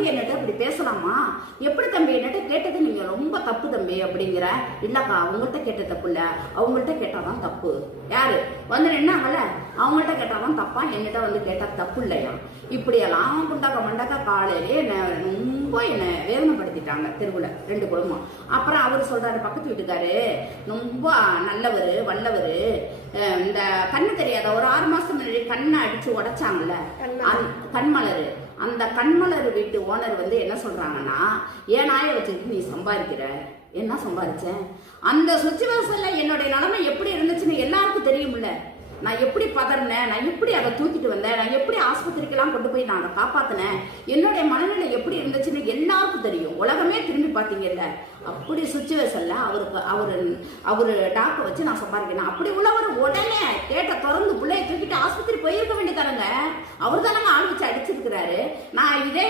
தம்பி என்னட்ட அப்படி பேசலாமா? எப்படி தம்பி என்னட்ட கேட்டது நீங்க ரொம்ப தப்பு தம்பி அப்படிங்கிற. இல்லக்கா, அவங்கள்ட்ட கேட்ட தப்பு இல்ல, அவங்கள்ட்ட கேட்டாதான் தப்பு. யாரு வந்து நின்னாங்கல்ல, அவங்கள்ட்ட கேட்டாதான் தப்பா, என்கிட்ட வந்து கேட்டா தப்பு இல்லையா? இப்படியெல்லாம் குண்டாக்க மண்டாக்கா காலையிலே ரொம்ப என்ன வேதனைப்படுத்திட்டாங்க தெருவுல 2 குடும்பம். அப்புறம் அவரு சொல்றாரு, பக்கத்து வீட்டுக்காரு ரொம்ப நல்லவரு வல்லவரு, இந்த கண்ணு தெரியாத ஒரு 6 மாசத்துக்கு முன்னாடி கண்ணை அடிச்சு உடைச்சாங்கல்ல கண்மலரு, அந்த கண்மலர் வீட்டு ஓனர் வந்து என்ன சொல்றாங்கன்னா, ஏன் நாயை வச்சுக்கிட்டு நீ சம்பாதிக்கிற? என்ன சம்பாதிச்சேன்? அந்த சுச்சுவேஷன்ல என்னுடைய நிலைமை எப்படி இருந்துச்சுன்னு எல்லாருக்கும் தெரியும்ல. நான் எப்படி பதறினேன், நான் எப்படி அதை தூக்கிட்டு வந்தேன், நான் எப்படி ஆஸ்பத்திரிக்கெல்லாம் கொண்டு போய் நான் அதை காப்பாத்தினேன், என்னுடைய மனநிலை எப்படி இருந்துச்சுன்னு எல்லாருக்கும் தெரியும். உலகமே திரும்பி பார்த்தீங்கல்ல. அப்படி சுச்சுவேஷன்ல அவரு டாக்டர் வச்சு நான் சம்பாதிக்கிறேன். அப்படி உள்ளவர் உடனே கேட்ட திறந்து பிள்ளைய தூக்கிட்டு ஆஸ்பத்திரி போயிருக்க வேண்டியதானங்க. அவர் தானங்க ஆள் வச்சு அடிச்சிருக்கிறாரு. நான் இதே